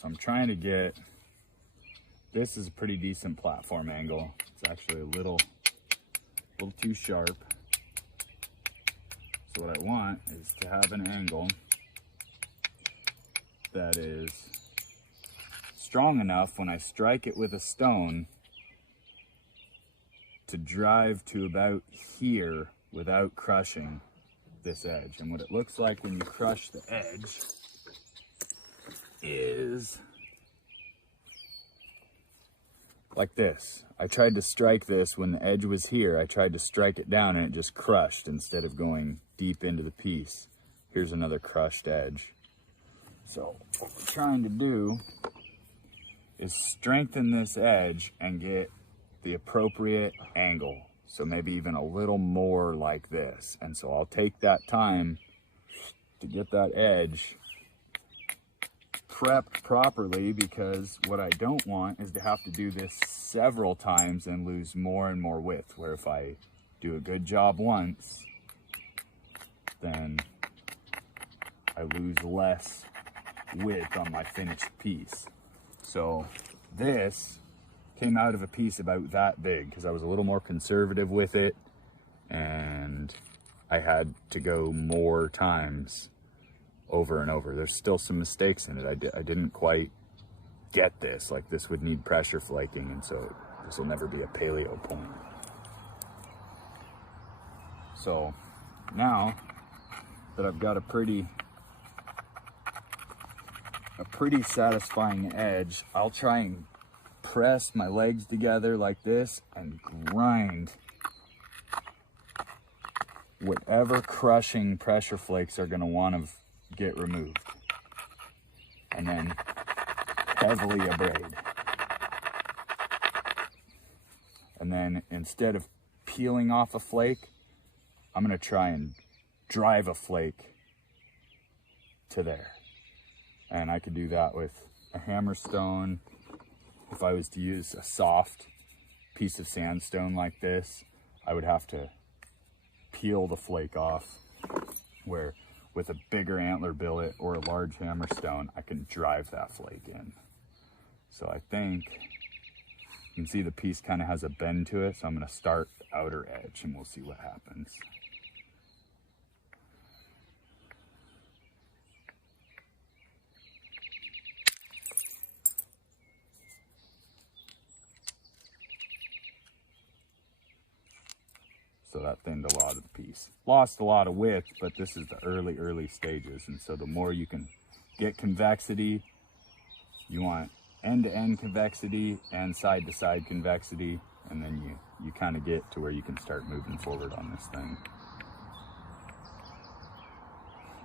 So I'm trying to get, this is a pretty decent platform angle. It's actually a little too sharp. So what I want is to have an angle that is strong enough when I strike it with a stone to drive to about here without crushing this edge. And what it looks like when you crush the edge is like this. I tried to strike this when the edge was here. I tried to strike it down and it just crushed instead of going deep into the piece. Here's another crushed edge. So what we're trying to do is strengthen this edge and get the appropriate angle. So maybe even a little more like this. And so I'll take that time to get that edge prepped properly, because what I don't want is to have to do this several times and lose more and more width, where if I do a good job once, then I lose less width on my finished piece. So this came out of a piece about that big because I was a little more conservative with it, and I had to go more times over and over. There's still some mistakes in it. I didn't quite get this. Like, this would need pressure flaking, and so this will never be a paleo point. So now that I've got a pretty satisfying edge, I'll try and press my legs together like this and grind whatever crushing pressure flakes are going to want to get removed, and then heavily abrade. And then instead of peeling off a flake, I'm going to try and drive a flake to there. And I could do that with a hammerstone. If I was to use a soft piece of sandstone like this, I would have to peel the flake off, where with a bigger antler billet or a large hammerstone, I can drive that flake in. So I think you can see the piece kind of has a bend to it, so I'm going to start the outer edge and we'll see what happens. So that thinned a lot of the piece. Lost a lot of width, but this is the early stages. And so the more you can get convexity, you want end-to-end convexity and side-to-side convexity, and then you kind of get to where you can start moving forward on this thing.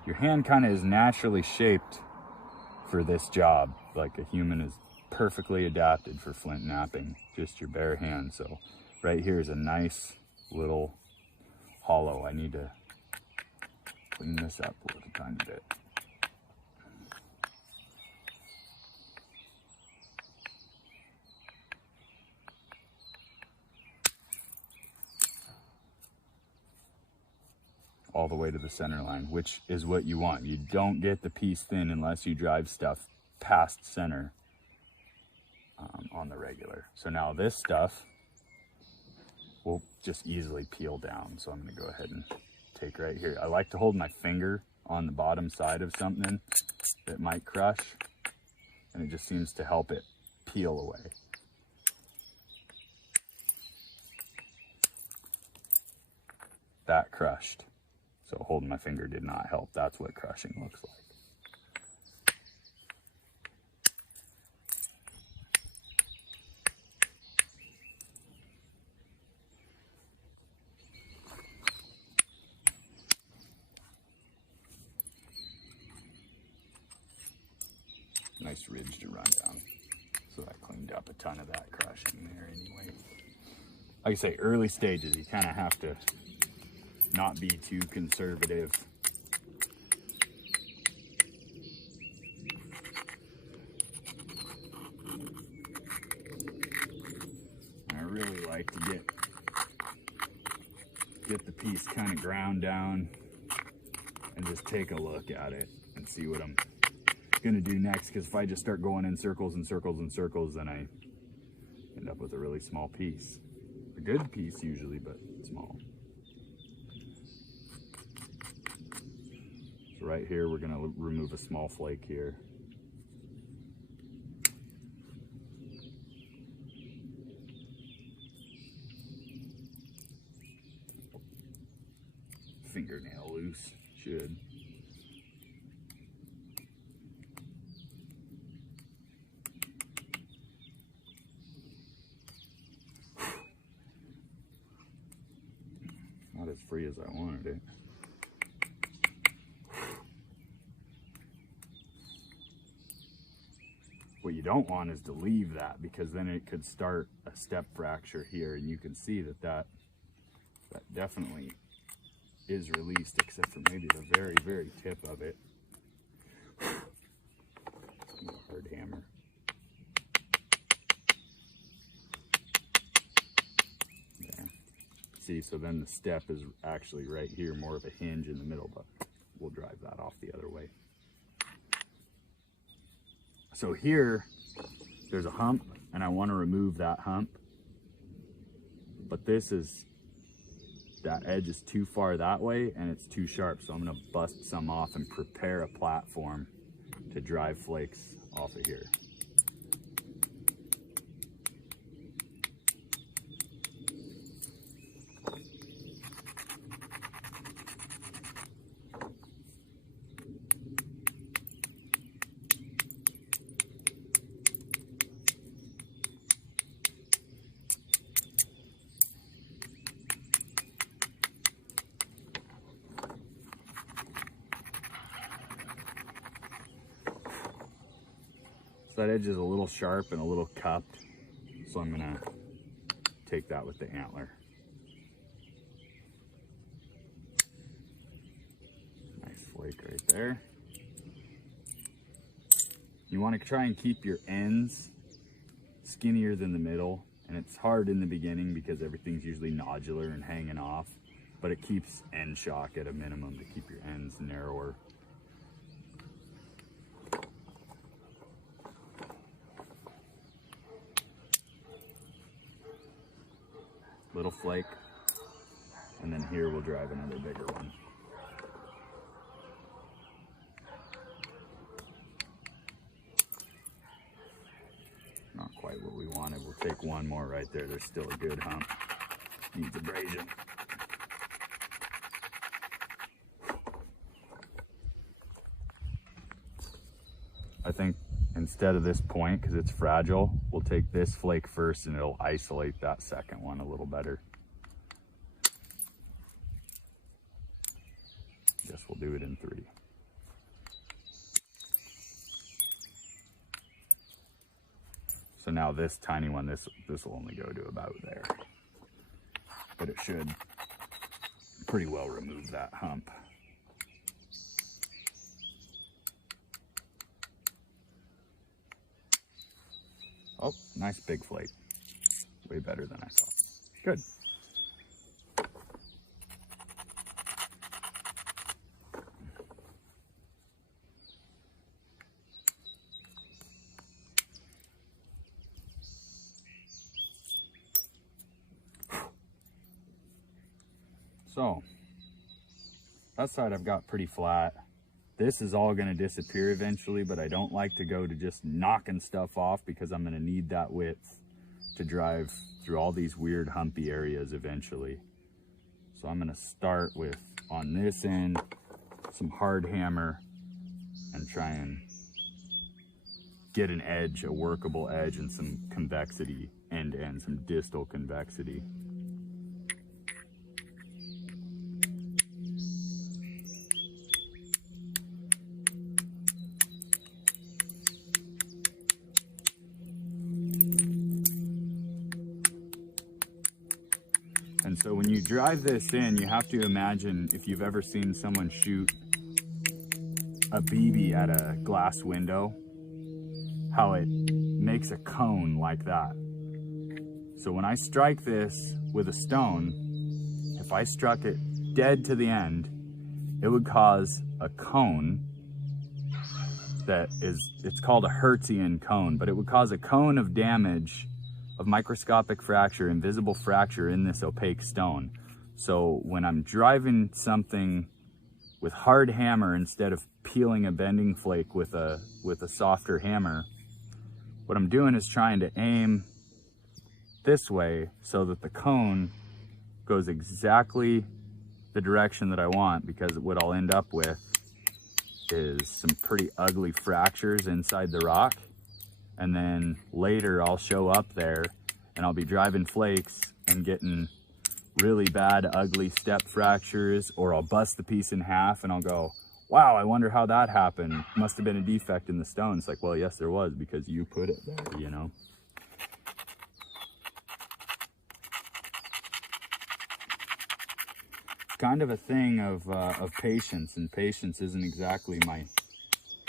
Your hand kind of is naturally shaped for this job. Like a human is perfectly adapted for flint knapping, just your bare hand. So right here is a nice little hollow. I need to clean this up a little tiny bit. All the way to the center line, which is what you want. You don't get the piece thin unless you drive stuff past center on the regular. So now this stuff will just easily peel down. So I'm going to go ahead and take right here. I like to hold my finger on the bottom side of something that might crush, and it just seems to help it peel away. That crushed. So holding my finger did not help. That's what crushing looks like. Nice ridge to run down. So that cleaned up a ton of that crushing there anyway. Like I say, early stages, you kind of have to not be too conservative. I really like to get the piece kind of ground down and just take a look at it and see what I'm gonna do next, because if I just start going in circles and circles and circles, then I end up with a really small piece. A good piece usually, but small. So right here, we're gonna remove a small flake here. Fingernail loose, should. Not as free as I wanted it. What you don't want is to leave that, because then it could start a step fracture here, and you can see that that definitely is released, except for maybe the very, very tip of it. Hard hammer. There. See, so then the step is actually right here, more of a hinge in the middle, but we'll drive that off the other way. So here, there's a hump, and I want to remove that hump, but that edge is too far that way, and it's too sharp, so I'm going to bust some off and prepare a platform to drive flakes off of here. So that edge is a little sharp and a little cupped, so I'm gonna take that with the antler. Nice flake right there. You want to try and keep your ends skinnier than the middle, and it's hard in the beginning because everything's usually nodular and hanging off, but it keeps end shock at a minimum to keep your ends narrower. Little flake, and then here we'll drive another bigger one. Not quite what we wanted. We'll take one more right there. There's still a good hump. Needs abrasion. I think instead of this point, because it's fragile, we'll take this flake first and it'll isolate that second one a little better. Guess we'll do it in 3. So now this tiny one, this will only go to about there. But it should pretty well remove that hump. Oh, nice big flake. Way better than I thought. Good. So, that side I've got pretty flat. This is all going to disappear eventually, but I don't like to go to just knocking stuff off because I'm going to need that width to drive through all these weird humpy areas eventually. So I'm going to start with, on this end, some hard hammer and try and get an edge, a workable edge, and some convexity end to end, some distal convexity. And so when you drive this in, you have to imagine, if you've ever seen someone shoot a BB at a glass window, how it makes a cone like that. So when I strike this with a stone, if I struck it dead to the end, it would cause a cone it's called a Hertzian cone, but it would cause a cone of damage, of microscopic fracture, invisible fracture in this opaque stone. So when I'm driving something with hard hammer instead of peeling a bending flake with a softer hammer, what I'm doing is trying to aim this way so that the cone goes exactly the direction that I want, because what I'll end up with is some pretty ugly fractures inside the rock. And then later I'll show up there and I'll be driving flakes and getting really bad, ugly step fractures, or I'll bust the piece in half and I'll go, wow, I wonder how that happened. Must have been a defect in the stone. It's like, well, yes, there was, because you put it there, you know? Kind of a thing of patience, and patience isn't exactly my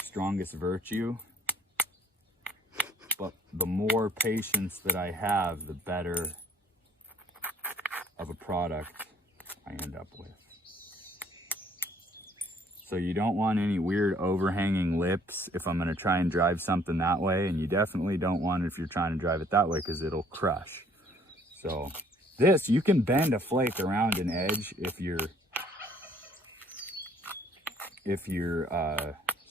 strongest virtue, but the more patience that I have, the better of a product I end up with. So you don't want any weird overhanging lips if I'm going to try and drive something that way, and you definitely don't want it if you're trying to drive it that way, because it'll crush. So this, you can bend a flake around an edge if your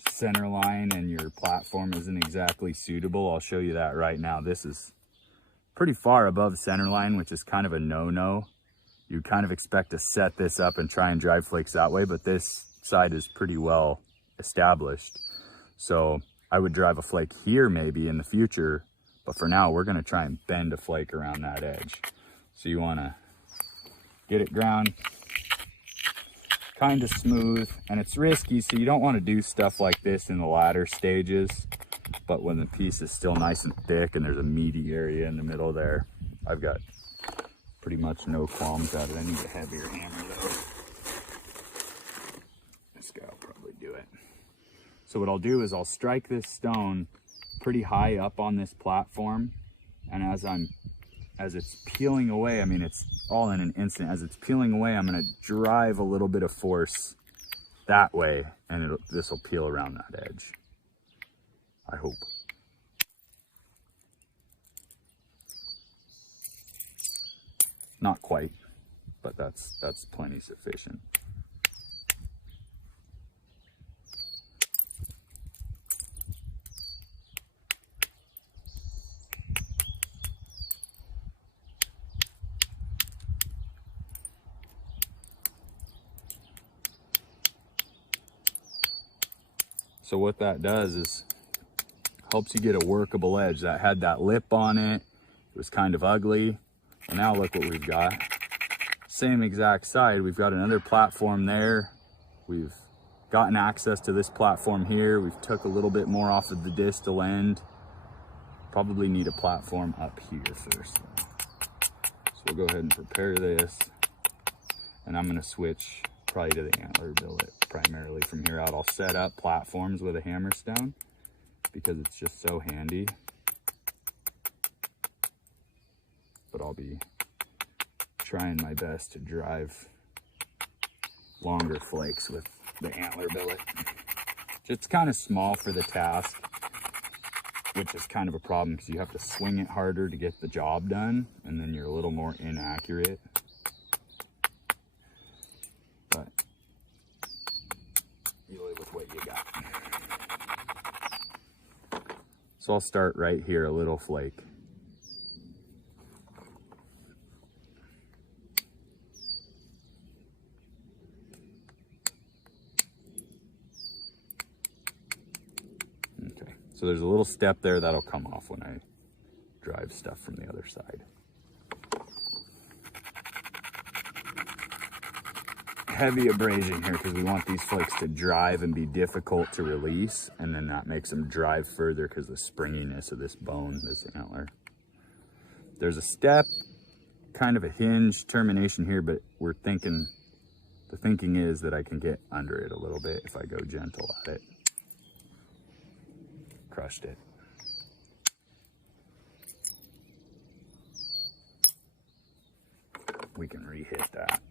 center line and your platform isn't exactly suitable. I'll show you that right now. This is pretty far above center line, which is kind of a no-no. You kind of expect to set this up and try and drive flakes that way, but this side is pretty well established. So I would drive a flake here maybe in the future, but for now we're going to try and bend a flake around that edge. So you want to get it ground kind of smooth, and it's risky, so you don't want to do stuff like this in the latter stages, but when the piece is still nice and thick and there's a meaty area in the middle there, I've got pretty much no qualms at it. I need a heavier hammer though. This guy will probably do it. So what I'll do is I'll strike this stone pretty high up on this platform, and as it's peeling away, I mean, it's all in an instant. As it's peeling away, I'm going to drive a little bit of force that way, and this will peel around that edge, I hope. Not quite, but that's plenty sufficient. So what that does is helps you get a workable edge. That had that lip on it. It was kind of ugly. And now look what we've got. Same exact side. We've got another platform there. We've gotten access to this platform here. We've took a little bit more off of the distal end. Probably need a platform up here first. So we'll go ahead and prepare this. And I'm going to switch probably to the antler billet primarily from here out. I'll set up platforms with a hammerstone because it's just so handy. But I'll be trying my best to drive longer flakes with the antler billet. It's kind of small for the task, which is kind of a problem because you have to swing it harder to get the job done, and then you're a little more inaccurate. But you live with what you got. So I'll start right here, a little flake. Okay, so there's a little step there that'll come off when I drive stuff from the other side. Heavy abrasion here because we want these flakes to drive and be difficult to release, and then that makes them drive further because the springiness of this bone, this antler. There's a step, kind of a hinge termination here, but the thinking is that I can get under it a little bit if I go gentle at it. Crushed it. We can re-hit that.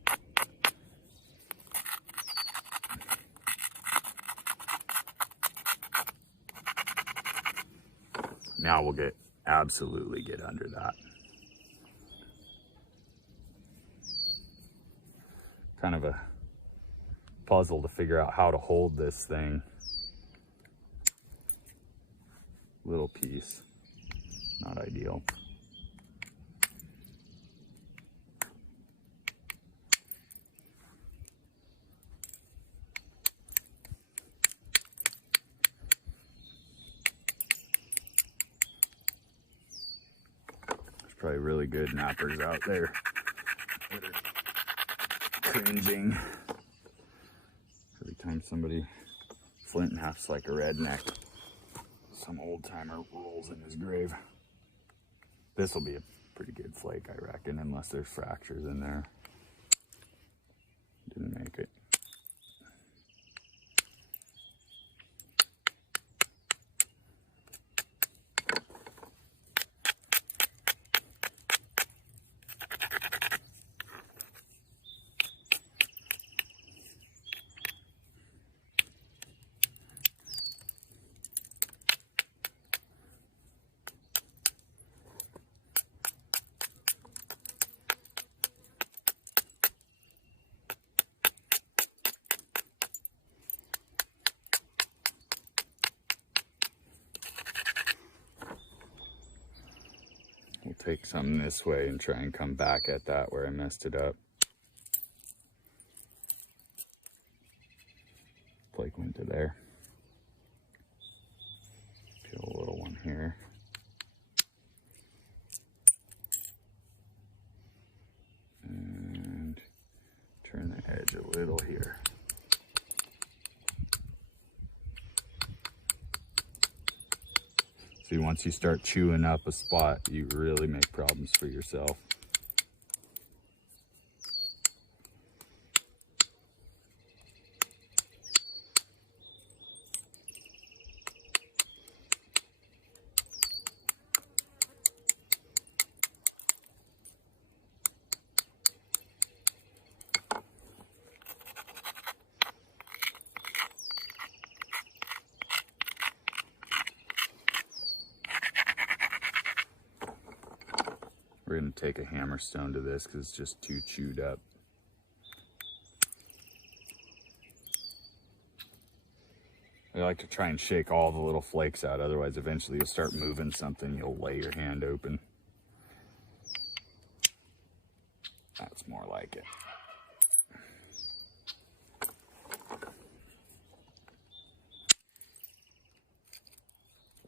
Now we'll absolutely get under that. Kind of a puzzle to figure out how to hold this thing. Little piece, not ideal. There's probably really good nappers out there that are cringing every time somebody flint knaps like a redneck. Some old timer rolls in his grave. This will be a pretty good flake, I reckon, unless there's fractures in there. Didn't make it. We'll take some this way and try and come back at that where I messed it up. Flake went to there. Peel a little one here. And turn the edge a little here. See, once you start chewing up a spot, you really make problems for yourself. We're going to take a hammerstone to this because it's just too chewed up. I like to try and shake all the little flakes out, otherwise eventually you'll start moving something, you'll lay your hand open. That's more like it.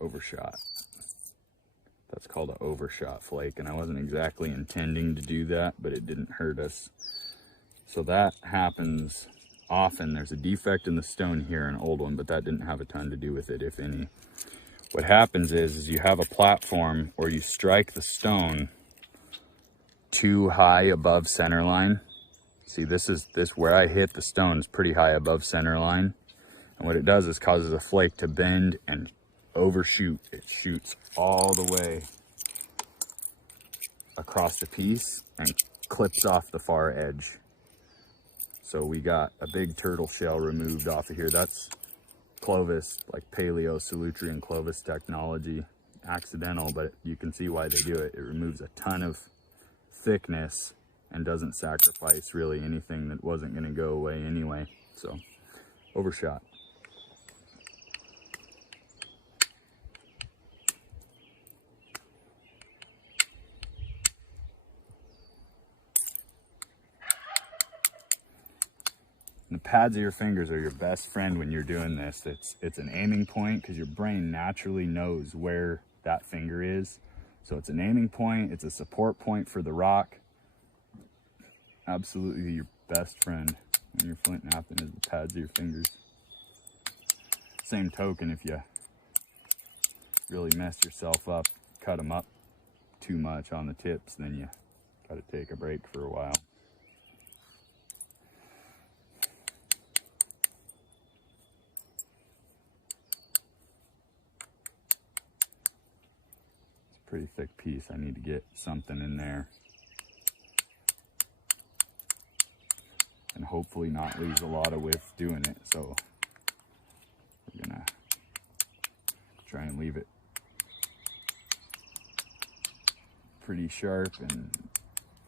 Overshot. That's called an overshot flake, and I wasn't exactly intending to do that, but it didn't hurt us. So that happens often. There's a defect in the stone here, an old one, but that didn't have a ton to do with it, if any. What happens is you have a platform or you strike the stone too high above center line. See, this where I hit the stone is pretty high above center line. And what it does is causes a flake to bend and overshoot. It shoots all the way across the piece and clips off the far edge. So we got a big turtle shell removed off of here. That's Clovis, like paleo Solutrean Clovis technology. Accidental, but you can see why they do it. It removes a ton of thickness and doesn't sacrifice really anything that wasn't going to go away anyway. So overshot. The pads of your fingers are your best friend when you're doing this. It's an aiming point because your brain naturally knows where that finger is. So it's an aiming point, it's a support point for the rock. Absolutely your best friend when you're flint knapping is the pads of your fingers. Same token, if you really mess yourself up, cut them up too much on the tips, then you gotta take a break for a while. Pretty thick piece. I need to get something in there and hopefully not lose a lot of width doing it. So we're gonna try and leave it pretty sharp and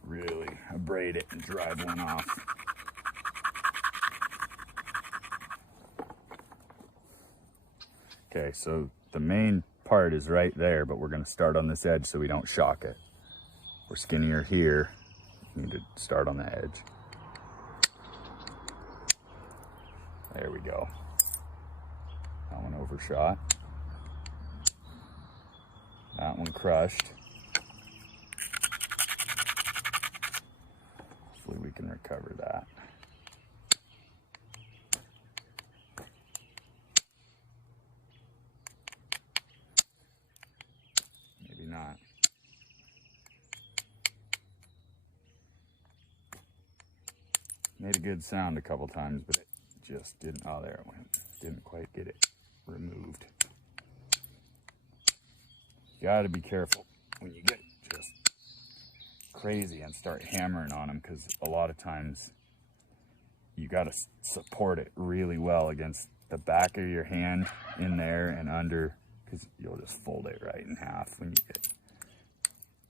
really abrade it and drive one off. Okay, so the main part is right there, but we're going to start on this edge so we don't shock it. We're skinnier here. We need to start on the edge. There we go. That one overshot. That one crushed. Hopefully we can recover that. Maybe not. Made a good sound a couple times, but it just didn't. Oh, there it went. Didn't quite get it removed. You gotta be careful when you get just crazy and start hammering on them, because a lot of times you gotta support it really well against the back of your hand in there and under, because you'll just fold it right in half when you get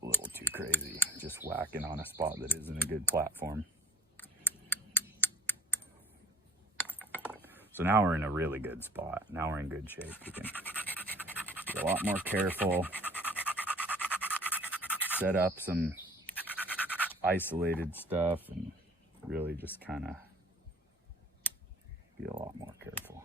a little too crazy, just whacking on a spot that isn't a good platform. So now we're in a really good spot. Now we're in good shape. We can be a lot more careful, set up some isolated stuff, and really just kind of be a lot more careful.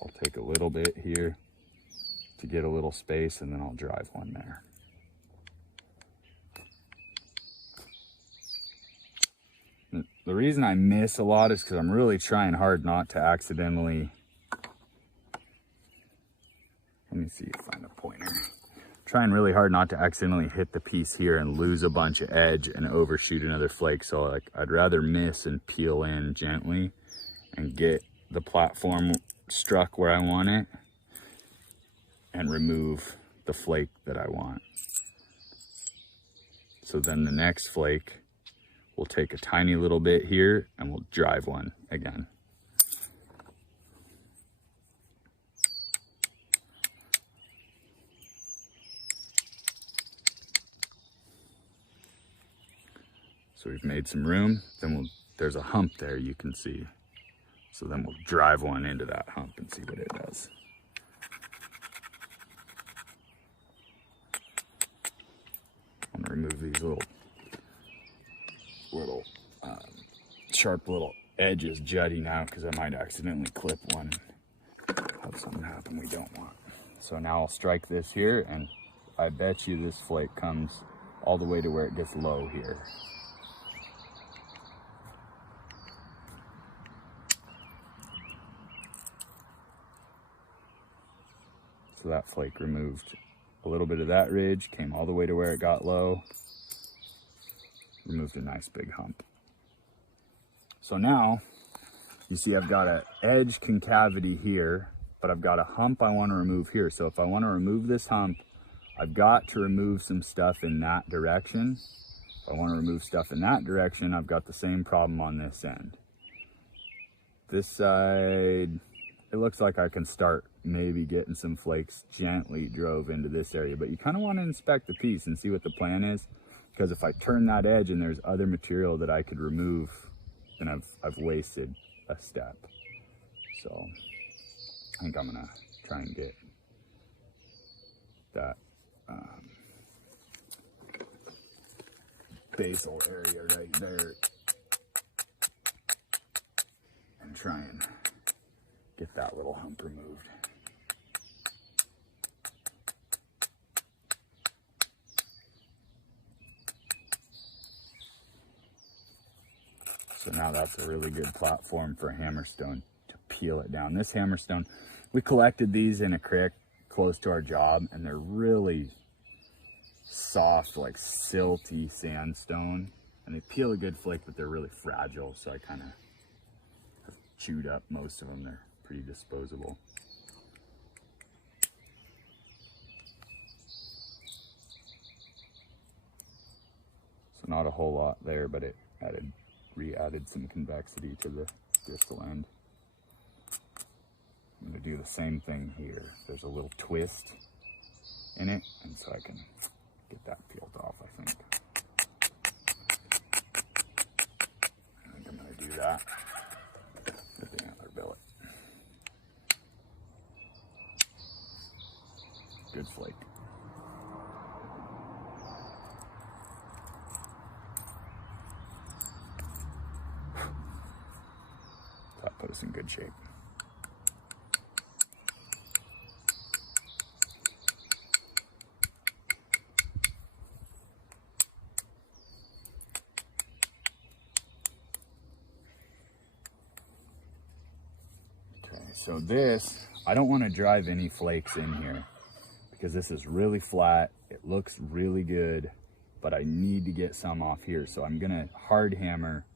I'll take a little bit here to get a little space, and then I'll drive one there. The reason I miss a lot is because I'm really trying hard not to accidentally, let me see if I find a pointer. Trying really hard not to accidentally hit the piece here and lose a bunch of edge and overshoot another flake. So like, I'd rather miss and peel in gently and get the platform struck where I want it and remove the flake that I want. So then the next flake, we'll take a tiny little bit here and we'll drive one again. So we've made some room, then there's a hump there you can see. So then we'll drive one into that hump and see what it does. I'm gonna remove these little sharp little edges jutting out, because I might accidentally clip one. Have something happen we don't want. So now I'll strike this here, and I bet you this flake comes all the way to where it gets low here. So that flake removed a little bit of that ridge, came all the way to where it got low, removed a nice big hump. So now, you see I've got an edge concavity here, but I've got a hump I want to remove here. So if I want to remove this hump, I've got to remove some stuff in that direction. If I want to remove stuff in that direction, I've got the same problem on this end. This side, it looks like I can start maybe getting some flakes gently drove into this area, but you kind of want to inspect the piece and see what the plan is, because if I turn that edge and there's other material that I could remove, then I've wasted a step. So I think I'm gonna try and get that basal area right there and try and get that little hump removed. So now that's a really good platform for a hammerstone to peel it down. This hammerstone, we collected these in a creek close to our job, and they're really soft, like silty sandstone, and they peel a good flake, but they're really fragile. So I kind of have chewed up most of them. They're pretty disposable. Not a whole lot there, but it re-added some convexity to the distal end. I'm going to do the same thing here. There's a little twist in it, and so I can get that peeled off, I think. I think I'm going to do that with the antler billet. Good flake. That put us in good shape. So this, I don't want to drive any flakes in here because this is really flat. It looks really good, but I need to get some off here. So I'm going to hard hammer,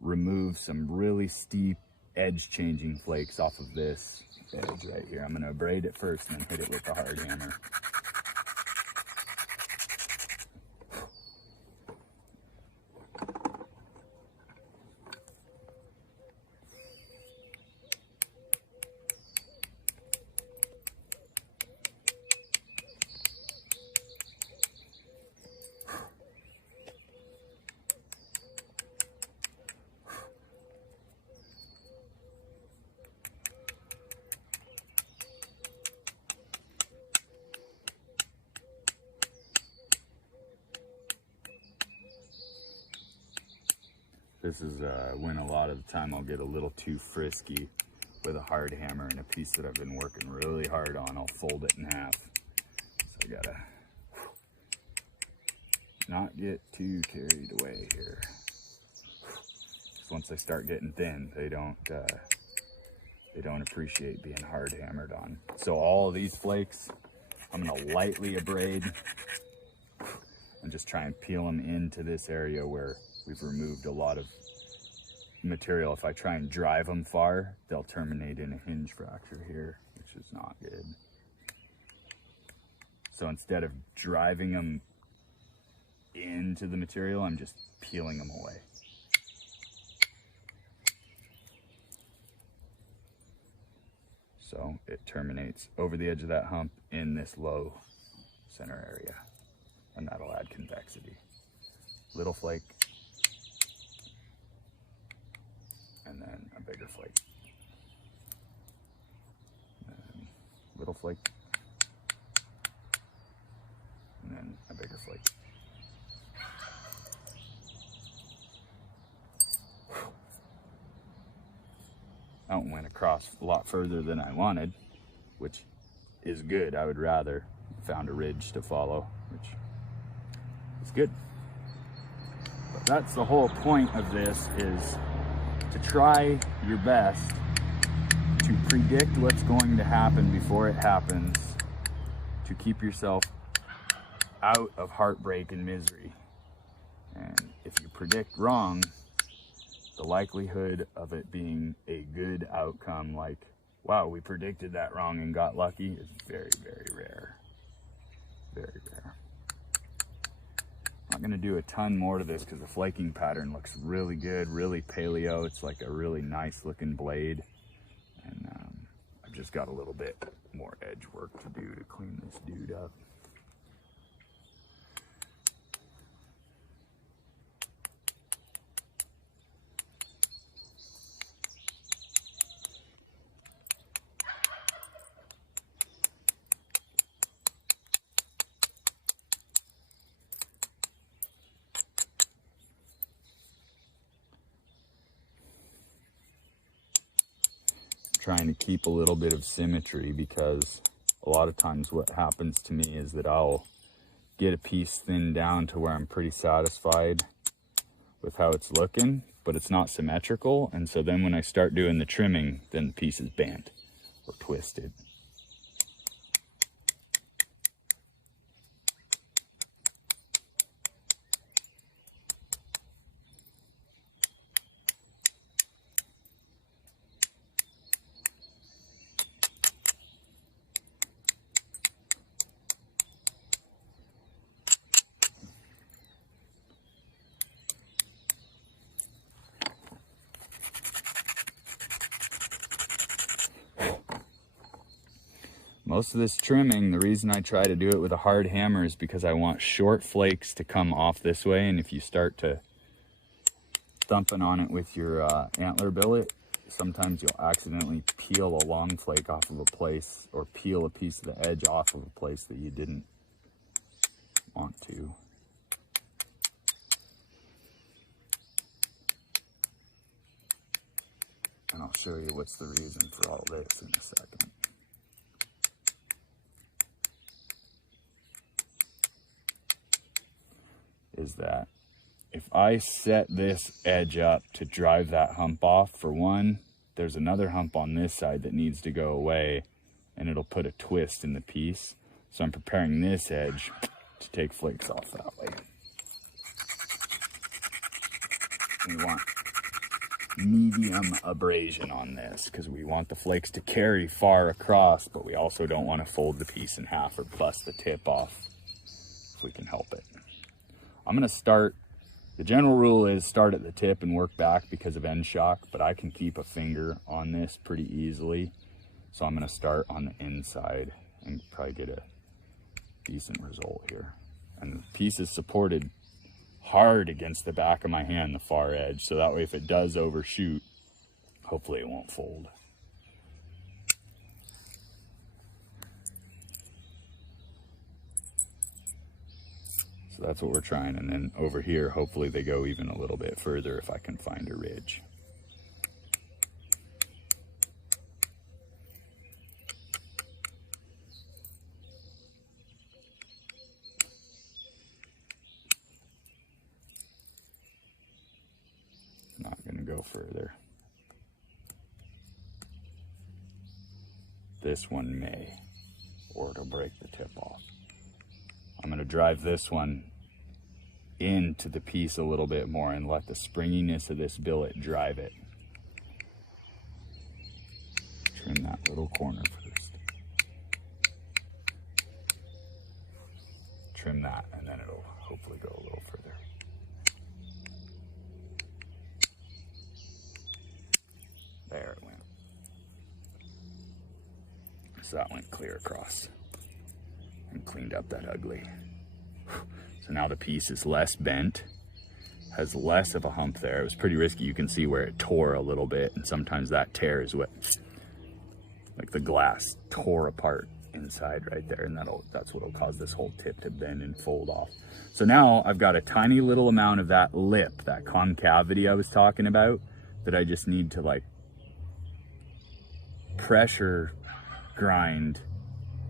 remove some really steep edge changing flakes off of this edge right here. I'm going to abrade it first and then hit it with the hard hammer. This is when a lot of the time I'll get a little too frisky with a hard hammer, and a piece that I've been working really hard on, I'll fold it in half. So I gotta not get too carried away here. Because once they start getting thin, they don't appreciate being hard hammered on. So all of these flakes, I'm gonna lightly abrade and just try and peel them into this area where we've removed a lot of material. If I try and drive them far, they'll terminate in a hinge fracture here, which is not good. So instead of driving them into the material, I'm just peeling them away. So it terminates over the edge of that hump in this low center area, and that'll add convexity. Little flake, and then a bigger flake. And little flake, and then a bigger flake. That one went across a lot further than I wanted, which is good. I would rather found a ridge to follow, which is good. But that's the whole point of this, is to try your best to predict what's going to happen before it happens, to keep yourself out of heartbreak and misery. And if you predict wrong, the likelihood of it being a good outcome, like, wow, we predicted that wrong and got lucky, is very, very rare. Very rare. I'm not going to do a ton more to this because the flaking pattern looks really good, really paleo. It's like a really nice looking blade. And I've just got a little bit more edge work to do to clean this dude up. Trying to keep a little bit of symmetry, because a lot of times what happens to me is that I'll get a piece thinned down to where I'm pretty satisfied with how it's looking, but it's not symmetrical, and so then when I start doing the trimming, then the piece is bent or twisted. Most of this trimming, the reason I try to do it with a hard hammer is because I want short flakes to come off this way, and if you start to thumping on it with your antler billet, sometimes you'll accidentally peel a long flake off of a place, or peel a piece of the edge off of a place that you didn't want to. And I'll show you what's the reason for all this in a second. Is that if I set this edge up to drive that hump off, for one, there's another hump on this side that needs to go away, and it'll put a twist in the piece. So I'm preparing this edge to take flakes off that way. We want medium abrasion on this because we want the flakes to carry far across, but we also don't want to fold the piece in half or bust the tip off if we can help it. I'm going to start, the general rule is start at the tip and work back because of end shock, but I can keep a finger on this pretty easily. So I'm going to start on the inside and probably get a decent result here. And the piece is supported hard against the back of my hand, the far edge, so that way if it does overshoot, hopefully it won't fold. So that's what we're trying, and then over here, hopefully they go even a little bit further if I can find a ridge. Not gonna go further. This one may, or it'll break the tip off. I'm going to drive this one into the piece a little bit more and let the springiness of this billet drive it. Trim that little corner first. Trim that, and then it'll hopefully go a little further. There it went. So that went clear across and cleaned up that ugly. So now the piece is less bent, has less of a hump there. It was pretty risky. You can see where it tore a little bit, and sometimes that tear is what, like the glass tore apart inside right there, and that's what'll cause this whole tip to bend and fold off. So now I've got a tiny little amount of that lip, that concavity I was talking about, that I just need to like pressure grind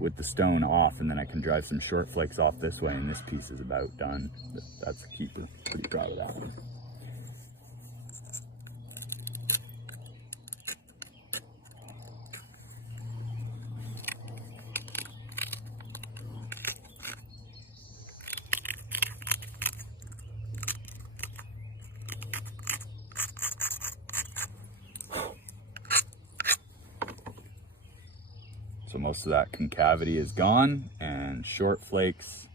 with the stone off, and then I can drive some short flakes off this way, and this piece is about done. That's a keeper. Pretty proud of that one. So most of that concavity is gone, and short flakes,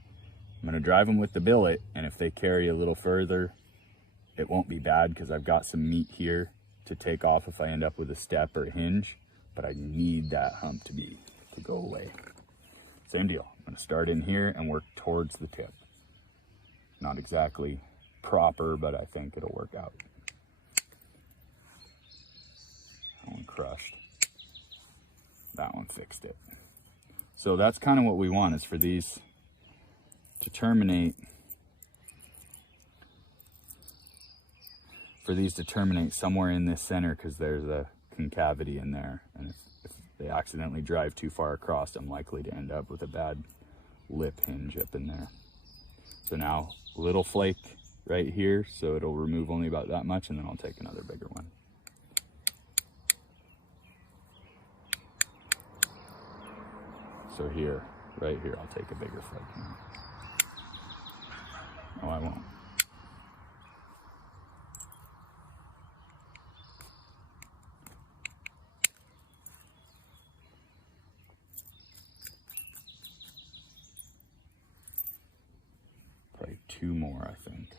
I'm going to drive them with the billet, and if they carry a little further, it won't be bad because I've got some meat here to take off if I end up with a step or a hinge, but I need that hump to go away. Same deal. I'm going to start in here and work towards the tip. Not exactly proper, but I think it'll work out. That one crushed. That one fixed it. So that's kind of what we want, is for these to terminate, somewhere in this center, because there's a concavity in there, and if they accidentally drive too far across, I'm likely to end up with a bad lip hinge up in there. So now little flake right here, so it'll remove only about that much, and then I'll take another bigger one. So here, right here, I'll take a bigger flake now. No, I won't. Probably two more, I think.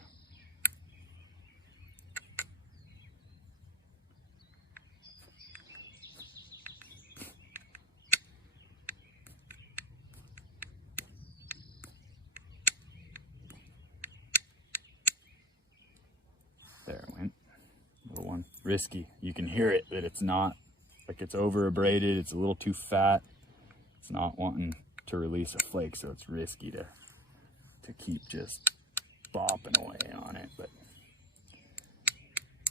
risky. You can hear it, that it's not, like it's over abraded, it's a little too fat. It's not wanting to release a flake, so it's risky to keep just bopping away on it. But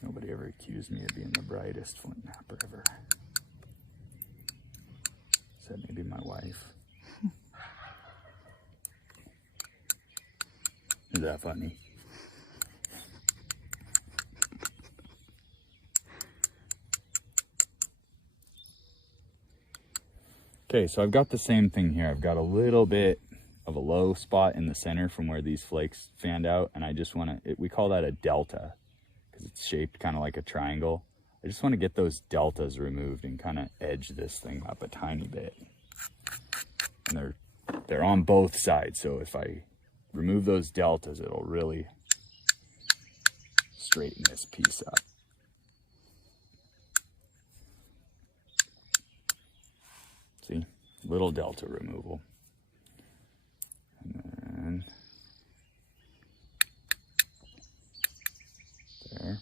nobody ever accused me of being the brightest flint knapper ever. Except maybe my wife. Is that funny? Okay, so I've got the same thing here. I've got a little bit of a low spot in the center from where these flakes fanned out, and I just want to, we call that a delta because it's shaped kind of like a triangle. I just want to get those deltas removed and kind of edge this thing up a tiny bit. And they're on both sides, so if I remove those deltas, it'll really straighten this piece up. See, little delta removal. And then there.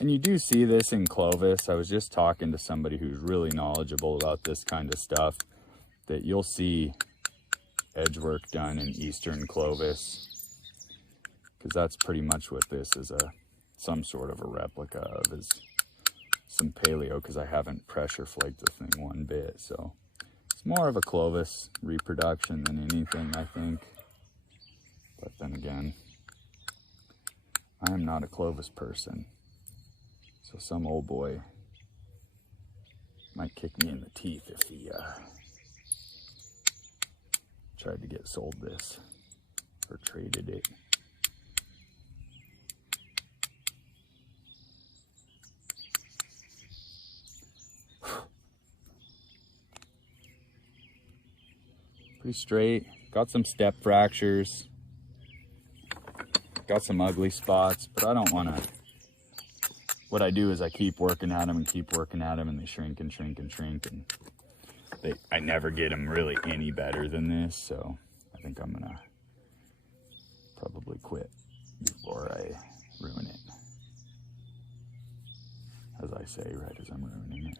And you do see this in Clovis. I was just talking to somebody who's really knowledgeable about this kind of stuff, that you'll see edge work done in Eastern Clovis, because that's pretty much what this is some sort of a replica of, is some paleo, because I haven't pressure flaked the thing one bit. So it's more of a Clovis reproduction than anything, I think. But then again, I am not a Clovis person. So some old boy might kick me in the teeth if he tried to get sold this or traded it. Pretty straight. Got some step fractures. Got some ugly spots, but I don't want to. What I do is I keep working at them and keep working at them, and they shrink and shrink and shrink, and I never get them really any better than this. So I think I'm gonna probably quit before I ruin it. As I say, right as I'm ruining it.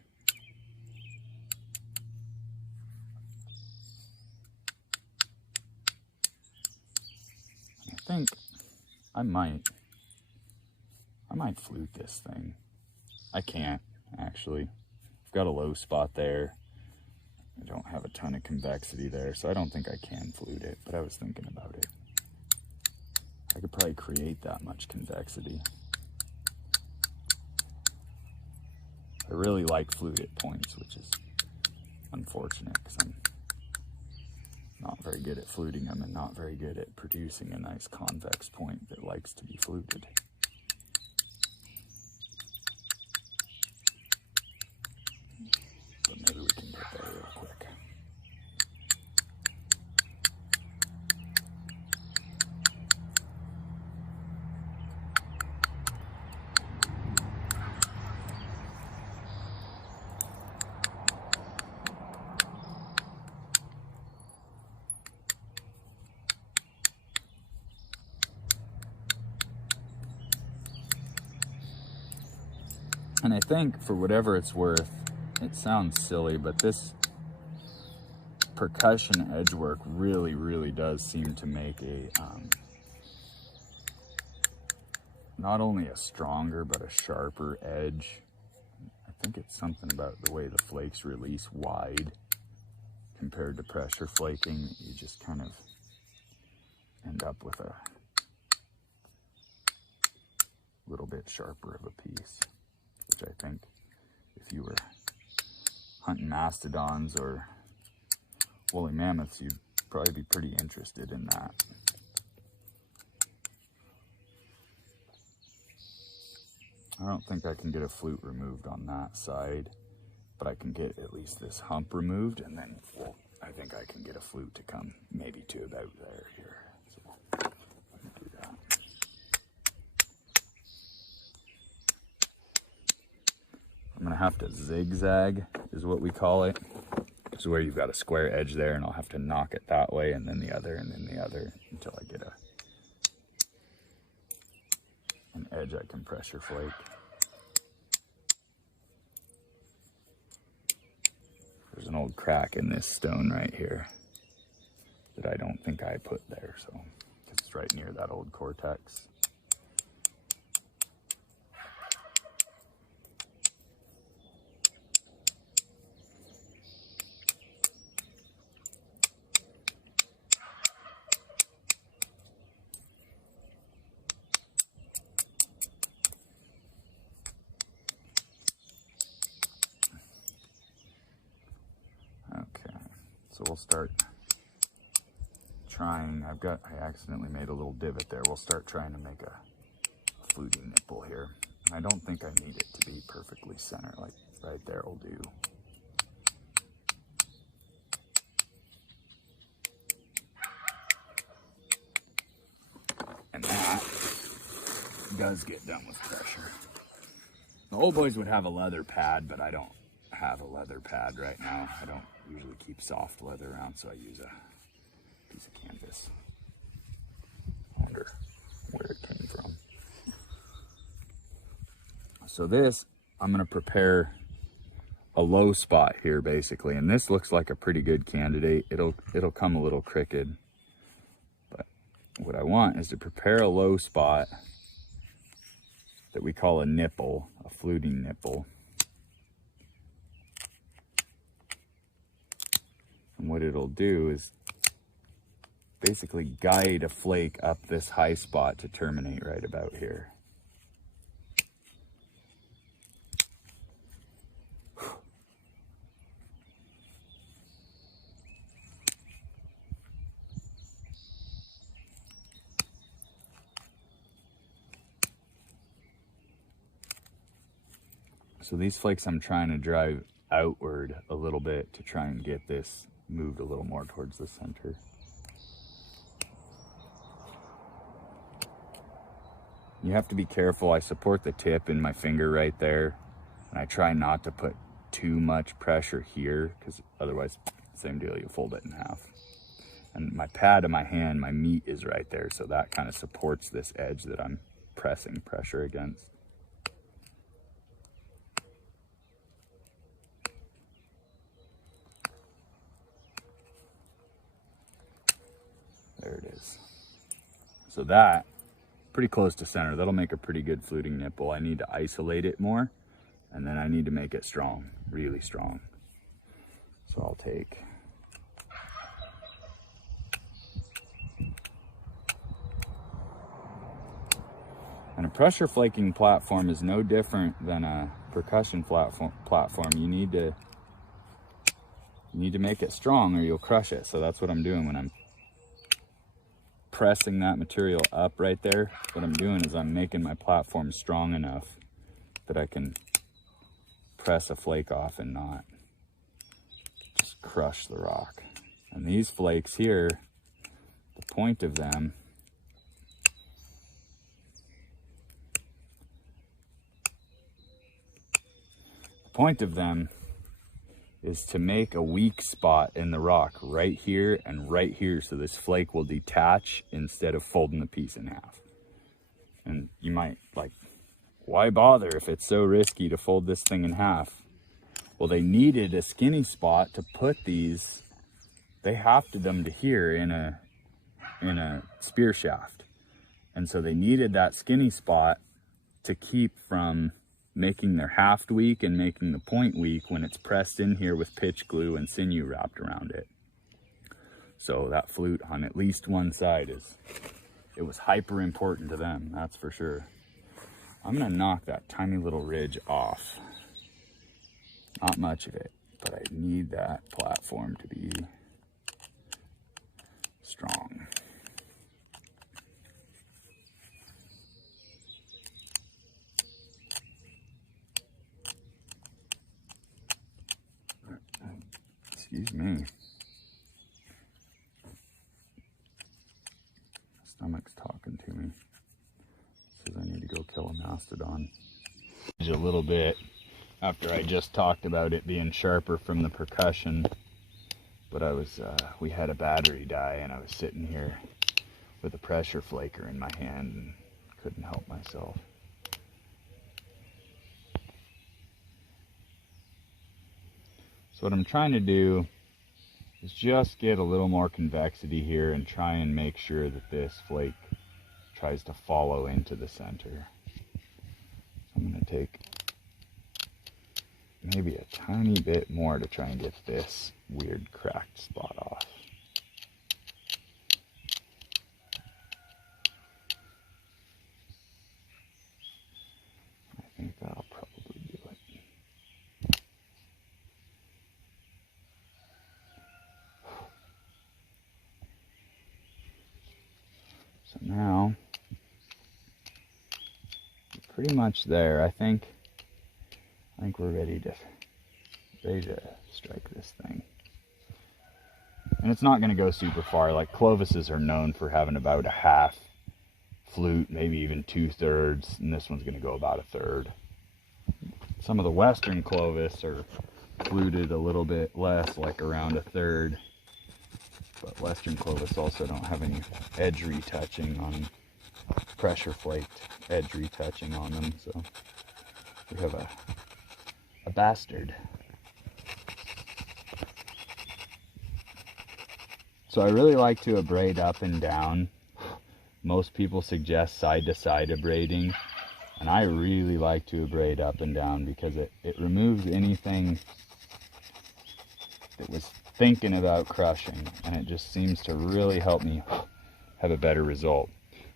I think I might flute this thing. I can't, actually. I've got a low spot there. I don't have a ton of convexity there, so I don't think I can flute it, but I was thinking about it. I could probably create that much convexity. I really like fluted points, which is unfortunate because I'm not very good at fluting them and not very good at producing a nice convex point that likes to be fluted. But maybe we can get there real quick. And I think, for whatever it's worth, it sounds silly, but this percussion edge work really, really does seem to make a, not only a stronger, but a sharper edge. I think it's something about the way the flakes release wide compared to pressure flaking. You just kind of end up with a little bit sharper of a piece. Which I think if you were hunting mastodons or woolly mammoths, you'd probably be pretty interested in that. I don't think I can get a flute removed on that side, but I can get at least this hump removed, and then, well, I think I can get a flute to come maybe to about there here. So let me do that. I'm gonna have to zigzag, is what we call it. It's where you've got a square edge there, and I'll have to knock it that way, and then the other, and then the other, until I get an edge I can pressure flake. There's an old crack in this stone right here that I don't think I put there, so it's right near that old cortex. So we'll start trying, I accidentally made a little divot there. We'll start trying to make a fluting nipple here. And I don't think I need it to be perfectly centered, like right there will do. And that does get done with pressure. The old boys would have a leather pad, but I don't have a leather pad right now. I don't usually keep soft leather around, so I use a piece of canvas. I wonder where it came from. So this, I'm gonna prepare a low spot here basically, and this looks like a pretty good candidate. It'll come a little crooked, but what I want is to prepare a low spot that we call a nipple, a fluting nipple. And what it'll do is basically guide a flake up this high spot to terminate right about here. So these flakes I'm trying to drive outward a little bit to try and get this moved a little more towards the center. You have to be careful. I support the tip in my finger right there, and I try not to put too much pressure here, because otherwise, same deal, you fold it in half. And my pad of my hand, my meat is right there, so that kind of supports this edge that I'm pressing pressure against. There it is. So that, pretty close to center. That'll make a pretty good fluting nipple. I need to isolate it more, and then I need to make it strong, really strong. So I'll take and a pressure flaking platform is no different than a percussion platform. You need to make it strong or you'll crush it. So that's what I'm doing when I'm pressing that material up right there. What I'm doing is I'm making my platform strong enough that I can press a flake off and not just crush the rock. And these flakes here, the point of them is to make a weak spot in the rock right here and right here, so this flake will detach instead of folding the piece in half. And you might like, why bother if it's so risky to fold this thing in half? Well, they needed a skinny spot to put these, they hafted them to here in a spear shaft. And so they needed that skinny spot to keep from making their haft weak and making the point weak when it's pressed in here with pitch glue and sinew wrapped around it. So that flute on at least one side it was hyper important to them, that's for sure. I'm gonna knock that tiny little ridge off. Not much of it, but I need that platform to be strong. Excuse me. Stomach's talking to me. Says I need to go kill a mastodon. A little bit after I just talked about it being sharper from the percussion, but I was we had a battery die and I was sitting here with a pressure flaker in my hand and Couldn't help myself. So what I'm trying to do is just get a little more convexity here and try and make sure that this flake tries to follow into the center. So I'm going to take maybe a tiny bit more to try and get this weird cracked spot off. I think that'll probably do it. So now, we're pretty much there. I think we're ready to strike this thing. And it's not going to go super far. Like Clovises are known for having about a half flute, maybe even 2/3, and this one's going to go about a 1/3. Some of the Western Clovis are fluted a little bit less, like around a 1/3. But Western Clovis also don't have any edge retouching on, pressure flaked edge retouching on them, so we have a bastard. So I really like to abrade up and down. Most people suggest side to side abrading, and I really like to abrade up and down because it removes anything that was thinking about crushing, and it just seems to really help me have a better result.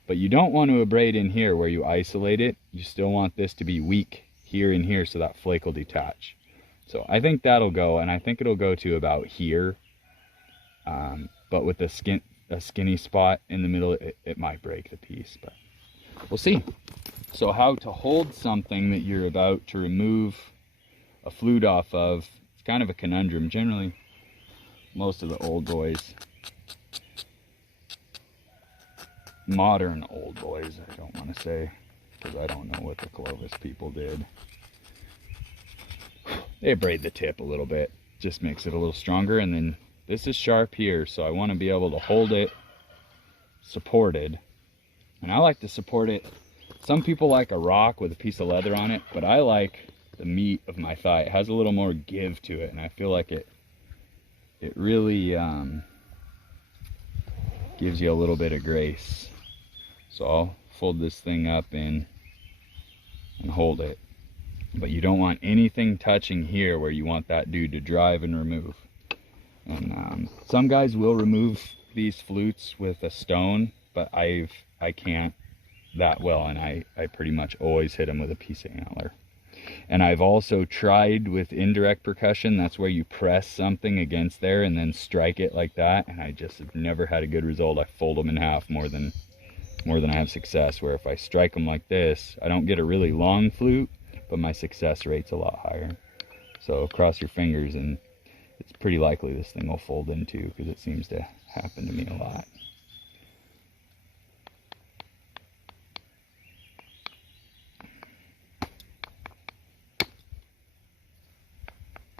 But you don't want to abrade in here where you isolate it. You still want this to be weak here and here so that flake will detach. So I think that'll go, and I think it'll go to about here. But with a skinny spot in the middle, it might break the piece, but we'll see. So how to hold something that you're about to remove a flute off of, it's kind of a conundrum. Generally, most of the old boys, modern old boys, I don't want to say, because I don't know what the Clovis people did. They braid the tip a little bit, just makes it a little stronger, and then this is sharp here, so I want to be able to hold it supported. And I like to support it. Some people like a rock with a piece of leather on it, but I like the meat of my thigh. It has a little more give to it, and I feel like it really gives you a little bit of grace. So I'll fold this thing up in and hold it. But you don't want anything touching here where you want that dude to drive and remove. And some guys will remove these flutes with a stone, but I can't that well, and I pretty much always hit them with a piece of antler. And I've also tried with indirect percussion. That's where you press something against there and then strike it like that, and I just have never had a good result. I fold them in half more than I have success, where if I strike them like this, I don't get a really long flute, but my success rate's a lot higher. So cross your fingers, and it's pretty likely this thing will fold in too, because it seems to happen to me a lot.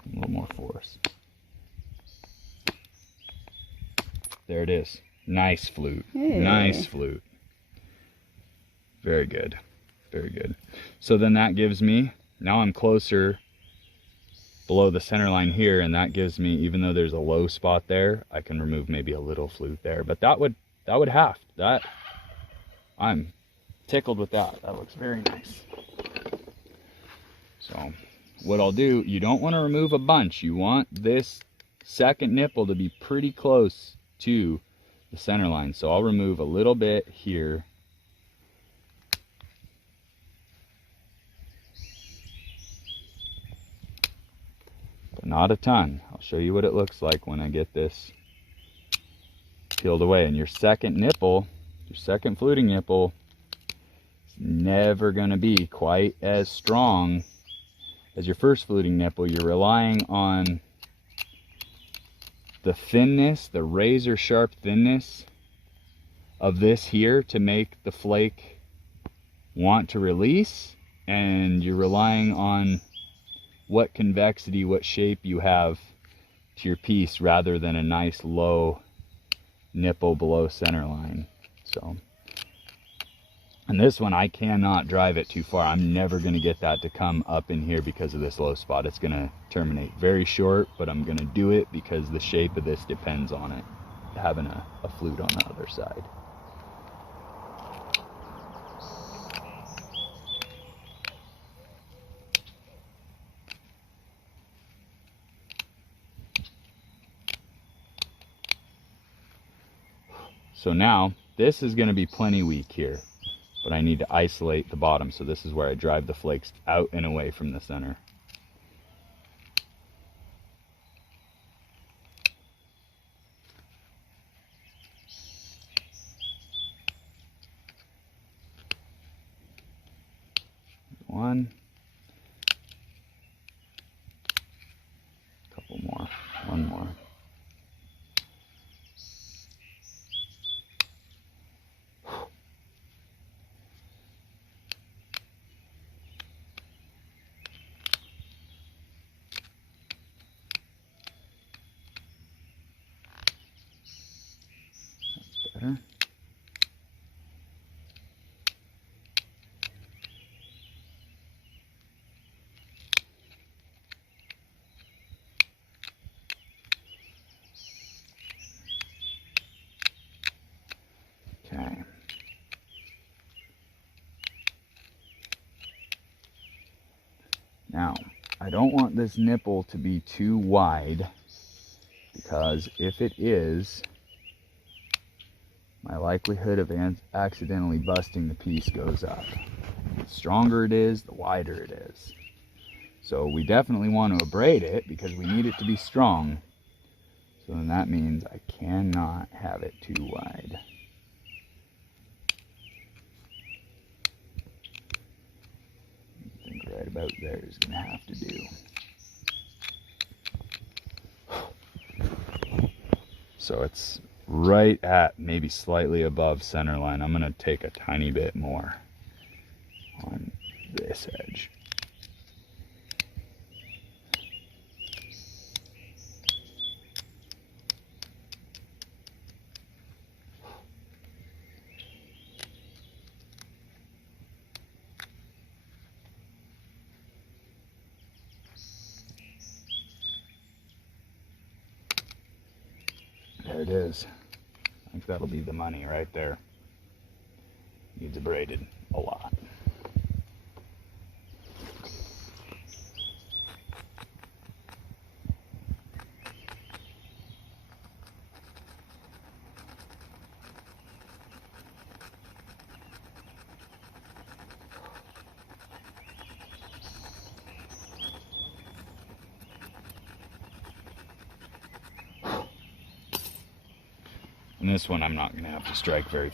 A little more force. There it is. Nice flute. Hey. Nice flute. Very good. Very good. So then that gives me, now I'm closer below the center line here, and that gives me, even though there's a low spot there, I can remove maybe a little flute there. But that would have that. I'm tickled with that. That looks very nice. So what I'll do, you don't want to remove a bunch. You want this second nipple to be pretty close to the center line. So I'll remove a little bit here. But not a ton. I'll show you what it looks like when I get this peeled away. And your second nipple, your second fluting nipple, is never going to be quite as strong as your first fluting nipple. You're relying on the thinness, the razor sharp thinness of this here to make the flake want to release, and you're relying on what convexity, what shape you have to your piece, rather than a nice low nipple below center line. So And this one, I cannot drive it too far. I'm never going to get that to come up in here because of this low spot. It's going to terminate very short, but I'm going to do it because the shape of this depends on it having a flute on the other side. So now, this is going to be plenty weak here, but I need to isolate the bottom. So this is where I drive the flakes out and away from the center. One. Couple more. One more. Better. Okay. Now, I don't want this nipple to be too wide, because if it is, my likelihood of accidentally busting the piece goes up. The stronger it is, the wider it is. So we definitely want to abrade it because we need it to be strong. So then that means I cannot have it too wide. I think right about there is going to have to do. So it's right at maybe slightly above center line. I'm going to take a tiny bit more on this edge. There it is. I think that'll be the money right there. Needs abraded a lot. And this one I'm not going to have to strike very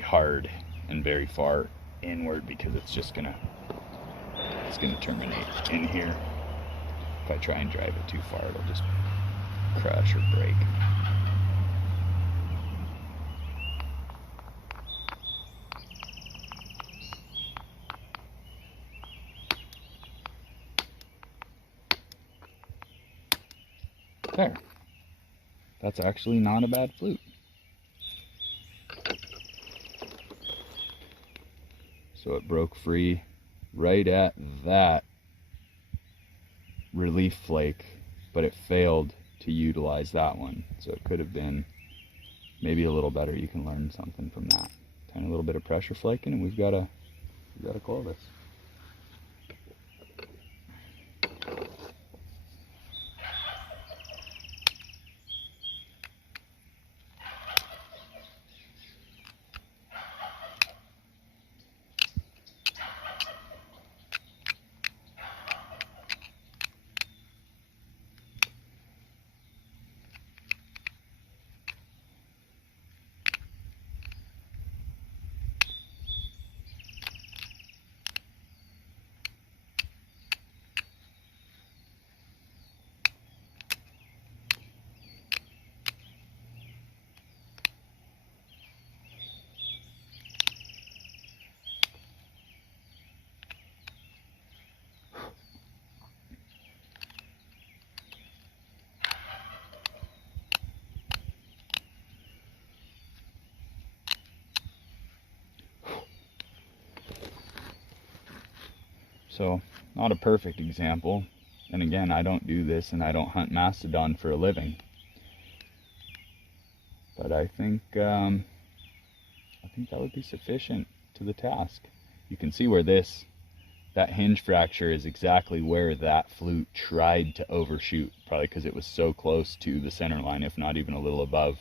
hard and very far inward, because it's going to terminate in here. If I try and drive it too far, it'll just crash or break. There. That's actually not a bad flute. So it broke free right at that relief flake, but it failed to utilize that one. So it could have been maybe a little better. You can learn something from that. Tiny little bit of pressure flaking, and we've got a Clovis. So, not a perfect example. And again, I don't do this and I don't hunt mastodon for a living. But I think that would be sufficient to the task. You can see where that hinge fracture is exactly where that flute tried to overshoot, probably because it was so close to the center line, if not even a little above.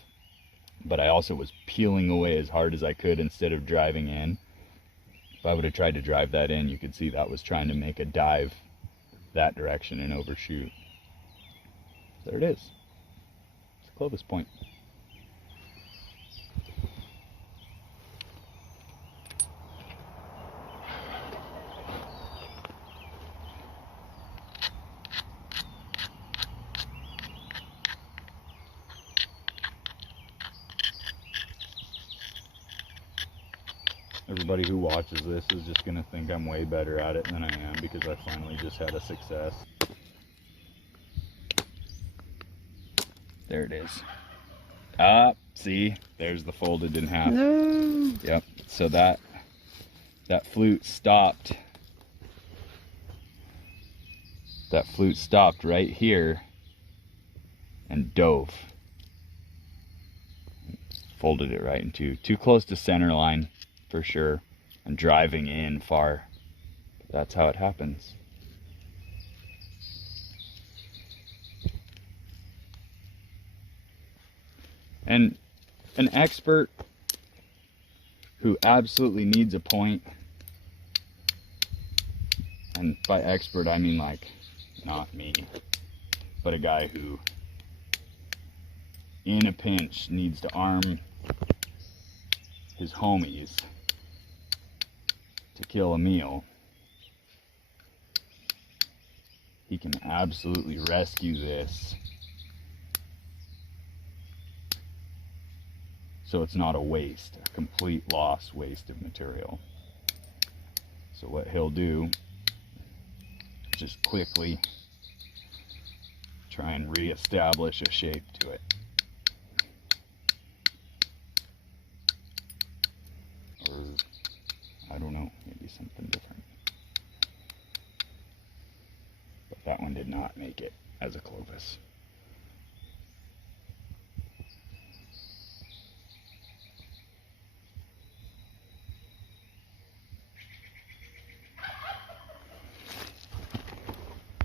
But I also was peeling away as hard as I could instead of driving in. If I would have tried to drive that in, you could see that was trying to make a dive that direction and overshoot. There it is. It's Clovis Point. Everybody who watches this is just going to think I'm way better at it than I am because I finally just had a success. There it is. See, there's the folded in half. No. Yep, so that flute stopped. That flute stopped right here and dove. Folded it right in two. Too close to center line. For sure, and driving in far. But that's how it happens. And an expert who absolutely needs a point, and by expert I mean like not me, but a guy who in a pinch needs to arm his homies to kill a meal, he can absolutely rescue this so it's not a waste, a complete loss, waste of material. So what he'll do is just quickly try and re-establish a shape to it. Or I don't know, maybe something different. But that one did not make it as a Clovis.